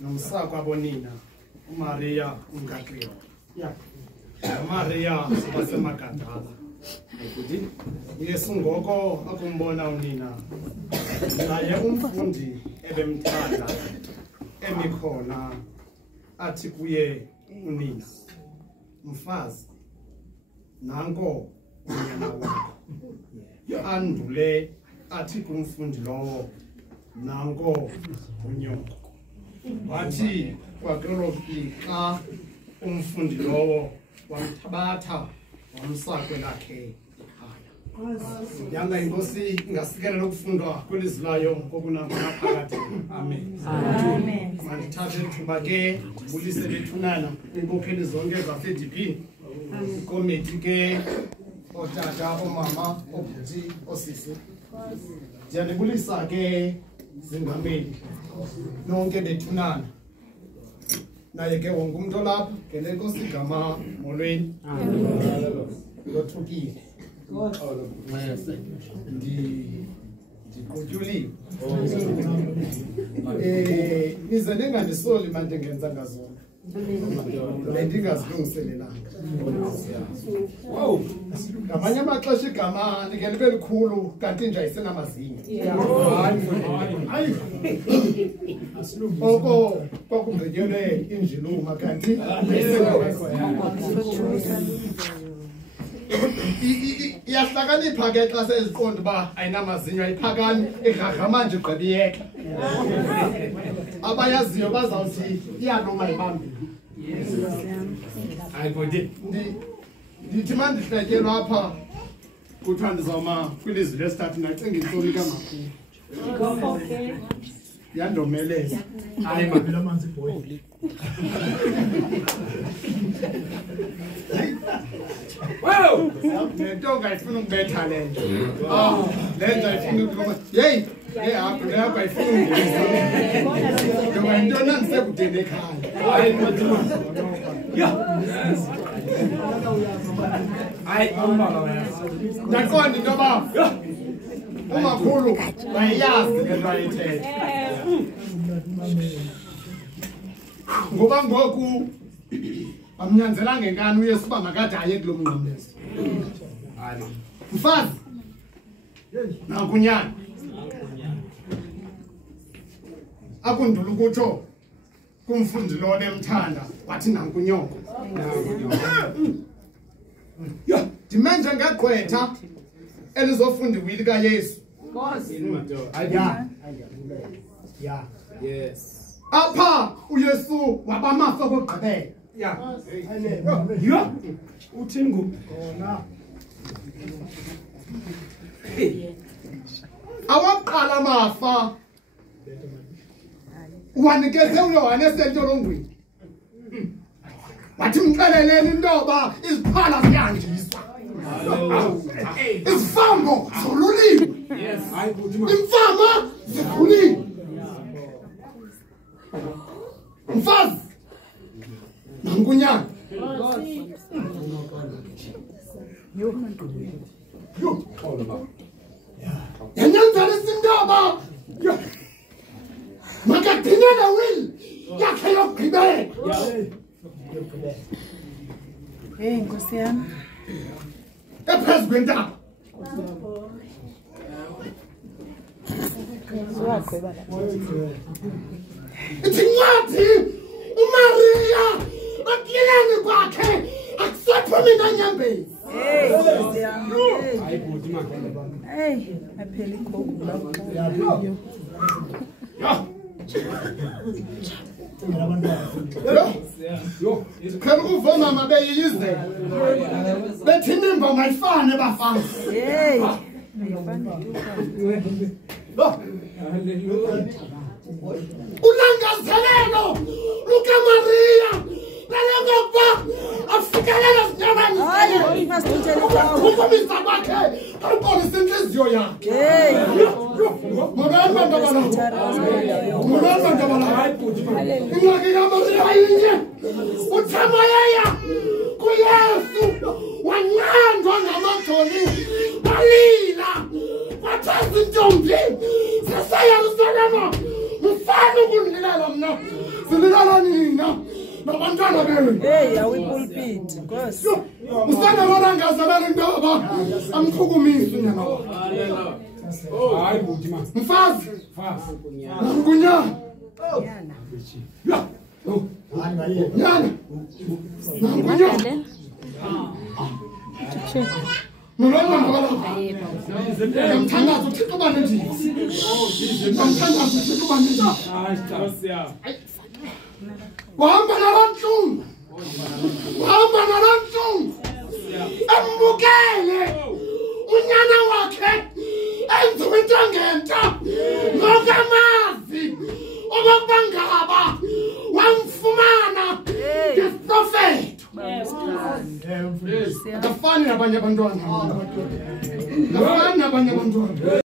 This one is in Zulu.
nomsako abonina uMaria uMkakliwa Maria wasemagadala Yesu ngoko akumbona unina naye umfundi ebemthanda emikhona athi kuye unina mfazi nanko unyana wakho andule athi kumfundi lowo nanko unyoko wathi kwakulelo xa umfundi lowo wamthabatha wamsakwe lakhe yanga inkosi ingasikelela ukufundwa kwelizwi layo kokunangona phakathi amen Amen. mandithathe ithuba ke ndibulise bethunana iinkokheli zonke zasedipini ikomiti ke otata omama obhuti osisi ndiyanibulisa ke zingameli nonke bethunana naye ke wonke umuntu olapha ngele nkosi igama molweni lothukile ndiqutyuliwe nize ningandisoli manje ngenza ngazona bendingazilungiselelanga ngamanye amaxesha igama ndike libe likhulu kanti inja isenamazinyo oko kwakungqetyelwe injiluma kanti iyahlakanipha ke xa seziqonda uba ayinamazinyo ayiphakani igragama nje igqibiyeka abayaziyo bazawuthi iyaluma ibambile ndithi ma ndihletyelwa apha kuthiwa ndizawuma kwilizwi lesithathu ndacinga intloni kamakhulu yandomeleza hayi wow nento ngayifuna ukubetha le nto le nto ayifuna ukuba yeyi apho le apho ayifuna ukungisa ngoba into nandisekudeni ekhaya hayi ndaqonda into yoba umakhulu bayayazi le nto ayithetha ngoba ngoku amnyanzelanga enkani uyesu uba makade aye kulo mnqamlezo mfazi nakunyana akundula ukutsho kumfundi lo nemthanda wathi nankunyoko ndimenje ngegqwetha elizofunda iwili kayesu apha uyesu wabamafa okugqibela uthini ngoku awaqala amafa wanikeze uyohane esentolongweni wathi mxeleleni intoba iziphala ziyandiswa izifambo zoluliwe imfama zikhuliwe mfazi nankunyana yanyanzelisa intoba makagcinele wili yakhe yokugqibela Nkosi yami. ephezu kwentaba ithi nyathi uMaria akuyeleni kwakhe akusaphumi nanyembezi Hey, aphela ikhokho lapha. khona ukuva mama beyize bethi nimba mayifane bafana Hey. ulangazelelo lukaMaria lalokuba afikelela zinyamani Hayi, masithele kwawo. ukumisa kwakhe alibonisa inhliziyo yakhe ingxaki kaMaria yinye uthamayeya kuyesu wanqandwa ngamajoni balila kwathaza intombi seseyerusalema mfana ukundilela mna Sililala nina. Nabantwana benu. Hey, awu pulpit. Nkosi. Usana wona ngazalana ndaba. Amkhukumisa unyana wakho. Hayi buthi ma. Mfazi. Kunyana. Ya. Nyana. Kunyana. Nolona ngabala. Ngamthandaza uThixo banendisi. Ngamthandaza uThixo banendisi. Wahamba nabantu. Wahamba nabantu. Ambukele. Unyana wakhe enziwe into ngento. Ngokamazi. Obangaba wamfumana the prophet. Akafani nabanye abantwana. Akafani nabanye abantwana.